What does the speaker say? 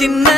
சின்ன